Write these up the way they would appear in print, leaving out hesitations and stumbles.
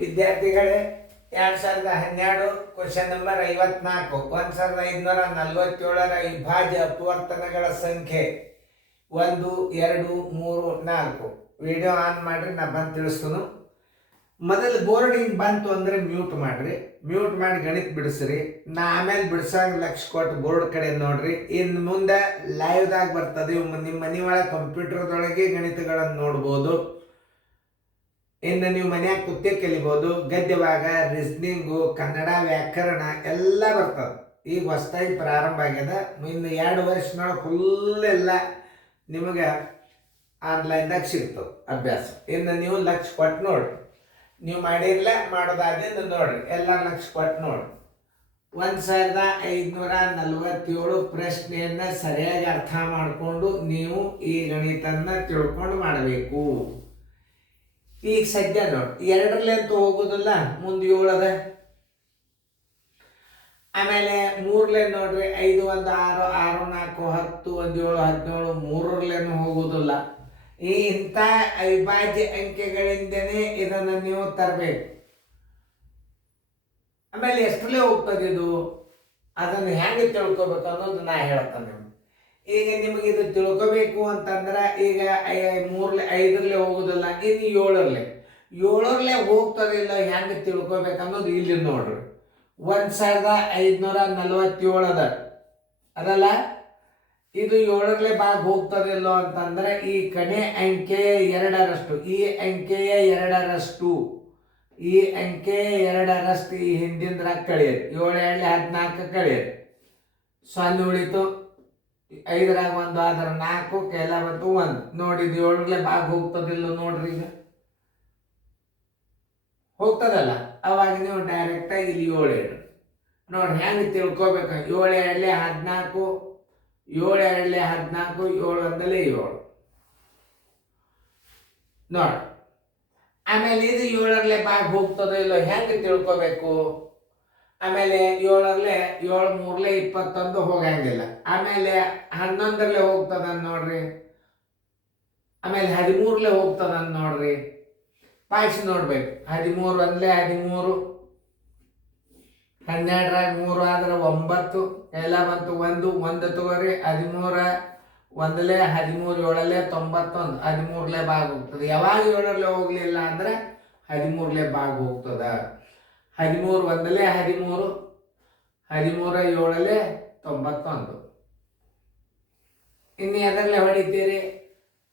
ವಿದ್ಯಾರ್ಥಿಗಳೇ, 2012 question number 54, 1547 ವಿಭಾಜ್ಯ ಅಪವರ್ತನಗಳ ಸಂಖ್ಯೆ 1, 2, 3, 4. Video on ಮಾಡ್ರಿ, ನಾ ಬಂದು ತಿಳಿಸ್ತು. ಮೊದಲು ಬೋರ್ಡಿಂಗ್ ಬಂತು ಅಂದರೆ ಮ್ಯೂಟ್ ಮಾಡ್ರಿ, ಮ್ಯೂಟ್ ಮಾಡಿ ಗಣಿತ ಬಿಡಿಸ್ರಿ. ನಾ ಆಮೇಲೆ ಬಿಡಿಸಾಗ ಲಕ್ಷ ಕೊಟ್ಟು ಬೋರ್ಡ್ ಕಡೆ ನೋಡ್ರಿ. ಇನ್ನು ಮುಂದೆ ಲೈವ್ದಾಗ ಬರ್ತದೆ, ನಿಮ್ಮ ಮನೆ ಒಳಗೆ ಕಂಪ್ಯೂಟರ್ದೊಳಗೆ ಗಣಿತಗಳನ್ನು ನೋಡ್ಬೋದು. ಇನ್ನು ನೀವು ಮನ್ಯಾಗ ಕುತ್ತೇ ಕಲಿಬೋದು. ಗದ್ಯವಾಗ, ರೀಸ್ನಿಂಗು, ಕನ್ನಡ ವ್ಯಾಕರಣ ಎಲ್ಲ ಬರ್ತದೆ. ಈಗ ಹೊಸದಾಗಿ ಪ್ರಾರಂಭ ಆಗ್ಯದ. ಇನ್ನು 2 ವರ್ಷನೊಳಗೆ ಫುಲ್ ಎಲ್ಲ ನಿಮಗೆ ಆನ್ಲೈನ್ದಾಗ ಸಿಗ್ತವೆ ಅಭ್ಯಾಸ. ಇನ್ನು ನೀವು ಲಕ್ಷ ಕೊಟ್ಟು ನೋಡ್ರಿ, ನೀವು ಮಾಡಿರ್ಲ ಮಾಡೋದಾದ್ರಿಂದ ನೋಡ್ರಿ, ಎಲ್ಲ ಲಕ್ಷ ಕೊಟ್ಟು ನೋಡ್ರಿ. 1547 ಪ್ರಶ್ನೆಯನ್ನು ಸರಿಯಾಗಿ ಅರ್ಥ ಮಾಡಿಕೊಂಡು ನೀವು ಈ ಗಣಿತನ್ನ ತಿಳ್ಕೊಂಡು ಮಾಡಬೇಕು. ಈಗ ಸದ್ಯ ನೋಡಿ, 2ರಲ್ಲಿ ಅಂತೂ ಹೋಗೋದಿಲ್ಲ, ಮುಂದೆ 7 ಅದ. ಆಮೇಲೆ 3ರಲ್ಲಿ ನೋಡ್ರಿ, 5, 1, 6, 6, 4, 10, 1, 7, 17, 3ರಲ್ಲೇನು ಹೋಗೋದಿಲ್ಲ. ಇಂಥ ಅವಿಭಾಜ್ಯ ಅಂಕೆಗಳಿಂದನೇ ಇದನ್ನು ನೀವು ತರಬೇಕು. ಆಮೇಲೆ ಎಷ್ಟರಲ್ಲೇ ಹೋಗ್ತದೆ ಇದು, ಅದನ್ನು ಹೆಂಗೆ ತಿಳ್ಕೊಬೇಕು ಅನ್ನೋದು ನಾ ಹೇಳ್ತೇನೆ. ಈಗ ನಿಮಗೆ ಇದು ತಿಳ್ಕೊಬೇಕು ಅಂತಂದ್ರೆ, ಈಗ 5ರಲ್ಲೇ ಹೋಗೋದಿಲ್ಲ, ಇನ್ನು 7ರಲ್ಲೇ ಹೋಗ್ತದಿಲ್ಲ, ಹೆಂಗೆ ತಿಳ್ಕೊಬೇಕು ಅನ್ನೋದು ಇಲ್ಲಿ ನೋಡ್ರಿ. 1547 ಅದಲ್ಲ, ಇದು 7ರಲ್ಲೇ ಭಾಗ ಹೋಗ್ತದಿಲ್ಲೋ ಅಂತಂದ್ರೆ ಈ ಕಡೆ ಅಂಕೆಯ 2ರಷ್ಟು, ಈ ಅಂಕೆಯ 2ರಷ್ಟು, ಈ ಅಂಕೆಯ 2ರಷ್ಟು ಈ ಹಿಂದಿಂದ್ರಾಗ ಕಳಿಯಿರಿ. 7 2 14 ಕಳಿಯಿರಿ, 0 ಉಳಿತು. 5ರಾಗ 1 ಆದ್ರೆ 4, ಕೆಲ ಬಂತು 1. ನೋಡಿ, ಇದು 7ರಲ್ಲೇ ಭಾಗ ಹೋಗ್ತದಿಲ್ಲ ನೋಡ್ರಿ. ಈಗ ಹೋಗ್ತದಲ್ಲ, ಅವಾಗ ನೀವು ಡೈರೆಕ್ಟಾಗಿ ಇಲ್ಲಿ 7 ಇಡ್ರಿ. ನೋಡ್ರಿ ಹೆಂಗೆ ತಿಳ್ಕೊಬೇಕು. 7 2 14, 7 2 14, 7 1 7 ನೋಡಿ. ಆಮೇಲೆ ಇದು 7ರಲ್ಲೇ ಭಾಗ ಹೋಗ್ತದೋ ಇಲ್ಲೋ ಹೆಂಗೆ ತಿಳ್ಕೊಬೇಕು. ಆಮೇಲೆ 7ರಲ್ಲೇ 7 3 21 ಹೋಗಂಗಿಲ್ಲ. ಆಮೇಲೆ 11ರಲ್ಲೇ ಹೋಗ್ತದ ನೋಡ್ರಿ. ಆಮೇಲೆ 13ರಲ್ಲೇ ಹೋಗ್ತದ ನೋಡ್ರಿ. ಪಾಯಿಸಿ ನೋಡ್ಬೇಕು. 13 1 13, 12ರಾಗ 3 ಆದ್ರೆ 9, ಎಲ್ಲ ಬಂತು 1 1 ತಗೋರಿ. 13 1 13, 7 91, 13ರಲ್ಲೇ ಭಾಗ ಹೋಗ್ತದೆ. ಯಾವಾಗ 7ರಲ್ಲೇ ಹೋಗ್ಲಿಲ್ಲ ಅಂದ್ರೆ 13ರಲ್ಲೇ ಭಾಗ ಹೋಗ್ತದ. 13 1 13, 13 7 91. ಇನ್ನು ಎದರಲ್ಲೇ ಹೊಡಿತೀರಿ?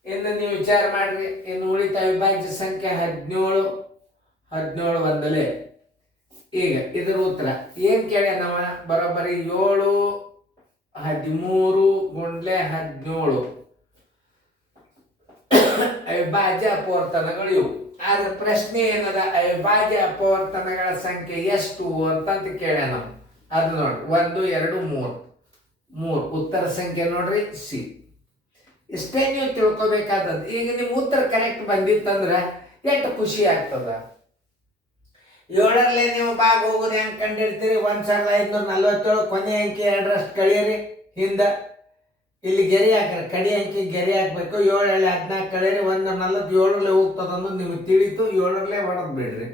ಇನ್ನು ನೀವು ವಿಚಾರ ಮಾಡ್ರಿ. ಇನ್ನು ಉಳಿತ ಅವಿಭಾಜ್ಯ ಸಂಖ್ಯೆ 17 1. ಈಗ ಇದರ ಉತ್ತರ ಏನ್ ಕೇಳ್ಯ ನಾವ? ಬರೋಬ್ಬರಿ 7 13 ಗುಂಡ್ಲೆ 17 ಅವಿಭಾಜ್ಯ ಅಪವರ್ತನಗಳು ಇವು. ಆದ್ರೆ ಪ್ರಶ್ನೆ ಏನದ, ಅವಿಭಾಜ್ಯ ಅಪವರ್ತನಗಳ ಸಂಖ್ಯೆ ಎಷ್ಟು ಅಂತಂತ ಕೇಳ್ಯ ನಾವು. ಅದು ನೋಡ್ರಿ, 1 2 3. ಉತ್ತರ ಸಂಖ್ಯೆ ನೋಡ್ರಿ ಸಿ. ಇಷ್ಟೇ ನೀವು ತಿಳ್ಕೊಬೇಕಾದದ್ದು. ಈಗ ನಿಮ್ಮ ಉತ್ತರ ಕರೆಕ್ಟ್ ಬಂದಿತ್ತಂದ್ರೆ ಎಷ್ಟು ಖುಷಿ ಆಗ್ತದ. 7ರಲ್ಲೇ ನೀವು ಭಾಗ ಹೋಗೋದು ಹೆಂಗೆ ಕಂಡಿಡ್ತೀರಿ? 1547 ಕೊನೆ ಅಂಕಿ 2ರಷ್ಟು ಕಳಿಯಿರಿ. ಹಿಂದೆ ಇಲ್ಲಿ ಗೆರೆ ಹಾಕ್ರಿ, ಕಡಿ ಅಂಕಿ ಗೆರೆ ಹಾಕ್ಬೇಕು. 7 2 14 ಕಳಿಯಿರಿ. 1 40, 7ರಲ್ಲೇ ಹೋಗ್ತದ ಅನ್ನೋದು ನಿಮಗೆ ತಿಳಿತು. 7ರಲ್ಲೇ ಹೊಡೆದು ಬಿಡ್ರಿ.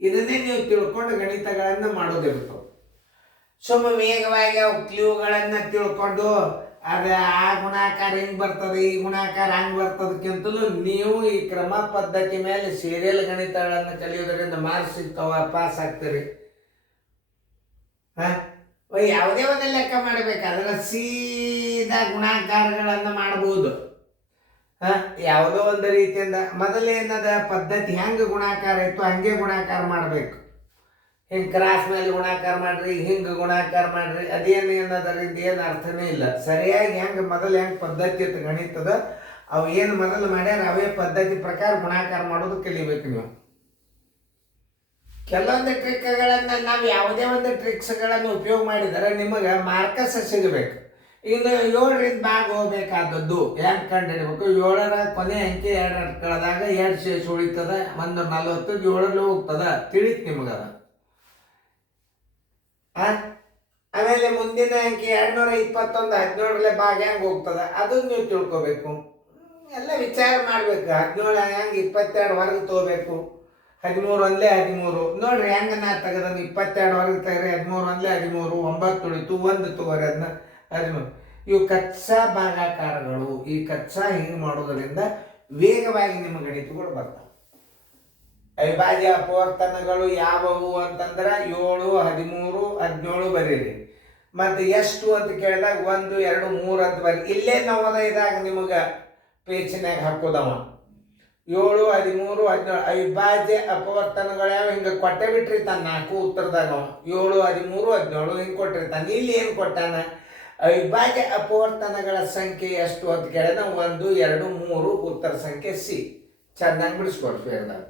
ಇದನ್ನೇ ನೀವು ತಿಳ್ಕೊಂಡು ಗಣಿತಗಳನ್ನು ಮಾಡೋದಿರ್ತವೆ. ಸುಮ್ಮ ವೇಗವಾಗಿ ಅವು ಕ್ಲೂಗಳನ್ನು ತಿಳ್ಕೊಂಡು ಅದು ಆ ಗುಣಾಕಾರ ಹಿಂಗೆ ಬರ್ತದೆ, ಈ ಗುಣಾಕಾರ ಹಂಗೆ ಬರ್ತದಕ್ಕಿಂತಲೂ ನೀವು ಈ ಕ್ರಮ ಪದ್ಧತಿ ಮೇಲೆ ಸೀರಿಯಲ್ ಗಣಿತಗಳನ್ನು ಕಲಿಯೋದ್ರಿಂದ ಮಾರ್ಕ್ಸ್ ಸಿಗ್ತಾವ, ಪಾಸ್ ಆಗ್ತೀರಿ. ಯಾವುದೇ ಒಂದು ಲೆಕ್ಕ ಮಾಡಬೇಕಾದ್ರೆ ಸೀದಾ ಗುಣಾಕಾರಗಳನ್ನು ಮಾಡಬಹುದು. ಯಾವುದೋ ಒಂದು ರೀತಿಯಿಂದ ಮೊದಲೇನದ ಪದ್ಧತಿ ಹೆಂಗೆ ಗುಣಾಕಾರ ಇತ್ತು ಹಂಗೆ ಗುಣಾಕಾರ ಮಾಡಬೇಕು. ಹಿಂಗೆ ಕ್ರಾಸ್ ಮೇಲೆ ಗುಣಾಕಾರ ಮಾಡ್ರಿ, ಹಿಂಗೆ ಗುಣಾಕಾರ ಮಾಡ್ರಿ, ಅದೇನು ಏನದರಿಂದ ಏನು ಅರ್ಥನೇ ಇಲ್ಲ. ಸರಿಯಾಗಿ ಹೆಂಗೆ ಮೊದಲು ಹೆಂಗೆ ಪದ್ಧತಿ ಇತ್ತು ಗಣಿತದ, ಅವು ಏನು ಮೊದಲು ಮಾಡ್ಯಾರ ಅವೇ ಪದ್ಧತಿ ಪ್ರಕಾರ ಗುಣಾಕಾರ ಮಾಡೋದು ಕಲಿಬೇಕು ನೀವು. ಕೆಲವೊಂದು ಟ್ರಿಕ್ಗಳನ್ನು ನಾವು ಯಾವುದೇ ಒಂದು ಟ್ರಿಕ್ಸ್ಗಳನ್ನು ಉಪಯೋಗ ಮಾಡಿದರೆ ನಿಮಗೆ ಮಾರ್ಕಸ್ ಸಿಗಬೇಕು. ಇನ್ನು 7ರಿಂದ ಭಾಗ ಹೋಗ್ಬೇಕಾದದ್ದು ಹೆಂಗೆ ಕಂಡು ಹಿಡಬೇಕು? 7ರ ಕೊನೆ ಅಂಕಿ 2 ಕಳೆದಾಗ 2 ಶೇಷ ಉಳಿತದ. 1 40, 7ರಲ್ಲೂ ಹೋಗ್ತದ, ತಿಳಿತು ನಿಮಗದ. ಆಮೇಲೆ ಮುಂದಿನ ಅಂಕಿ 221 17ರಲ್ಲೇ ಭಾಗ ಹೆಂಗೆ ಹೋಗ್ತದ ಅದನ್ನು ನೀವು ತಿಳ್ಕೊಬೇಕು. ಎಲ್ಲ ವಿಚಾರ ಮಾಡಬೇಕು. 17 ಹೆಂಗೆ 22 ಹೊರಗೆ ತಗೋಬೇಕು, 13 ಒಂದ್ಲೆ 13 ನೋಡ್ರಿ ಹೆಂಗ ನಾ ತೆಗೆದನು 22 ಹೊರಗೆ ತೆಗ್ರಿ 13 ಒಂದ್ಲೆ 13 9 ಉಳಿತು 1 ತಗೋರಿ ಅದನ್ನ 13. ಇವು ಕಚ್ಚಾ ಭಾಗಾಕಾರಗಳು. ಈ ಕಚ್ಚಾ ಹಿಂಗೆ ಮಾಡೋದ್ರಿಂದ ವೇಗವಾಗಿ ನಿಮ್ಮ ಗಣಿತಗಳು ಬರ್ತಾವೆ. ಅವಿಭಾಜ್ಯ ಅಪವರ್ತನಗಳು ಯಾವುವು ಅಂತಂದ್ರೆ 7, 13, 17 ಬರೀರಿ. ಮತ್ತು ಎಷ್ಟು ಅಂತ ಕೇಳಿದಾಗ 1, 2, 3 ಅಂತ ಬರೀ. ಇಲ್ಲೇ ನವೋದಯದಾಗ ನಿಮಗೆ ಪೇಚಿನಾಗ ಹಾಕೋದವ 7, 13, 17 ಅವಿಭಾಜ್ಯ ಅಪವರ್ತನಗಳು ಯಾವ ಹಿಂಗೆ ಕೊಟ್ಟೆ ಬಿಟ್ಟಿರ್ತಾನೆ 4 ಉತ್ತರದಾಗ 7, 13, 17 ಹಿಂಗೆ ಕೊಟ್ಟಿರ್ತಾನೆ. ಇಲ್ಲಿ ಏನು ಕೊಟ್ಟಾನ? ಅವಿಭಾಜ್ಯ ಅಪವರ್ತನಗಳ ಸಂಖ್ಯೆ ಎಷ್ಟು ಅಂತ ಕೇಳಿದ 1, 2, 3 ಉತ್ತರ ಸಂಖ್ಯೆ ಸಿ. ಚೆನ್ನಾಗಿ ಬಿಡಿಸ್ಕೊಡ್ರಿ ಫೇರ್ದಾಗ.